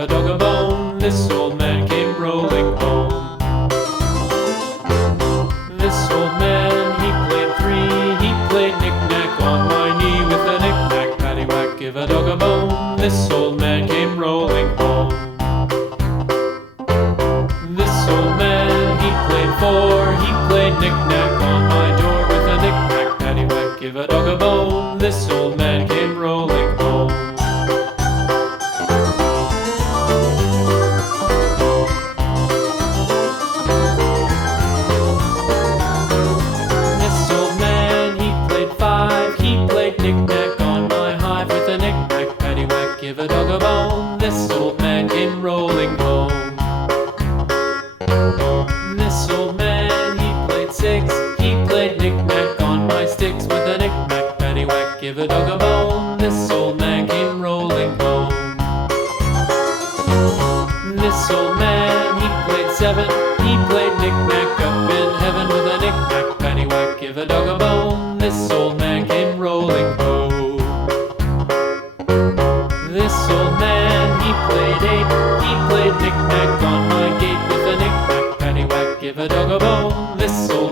a dog a bone. This old man came rolling home. This old man, he played three. He played knick-knack on my knee with a knick-knack, paddywhack, give a dog a bone. This old man came rolling home. This old man, he played four. He played knick-knack on my door with a knick-knack, paddywhack, give a dog a bone. This old man came rolling home. This old man, he played five. He played knick-knack on my hive with a knick-knack, paddywhack, give a dog a bone. This old man came rolling home. This old man, he played six. He played knick-knack on my sticks with a knick-knack, paddywhack, give a dog a bone. This old man came rolling home. This old man, he played seven. He played knick-knack up in heaven with a knick-knack, paddywhack, give a dog a bone. This old man came rolling home. This old man, he played eight. He played knick-knack on my gate with a knick-knack, paddywhack, give a dog a bone. This old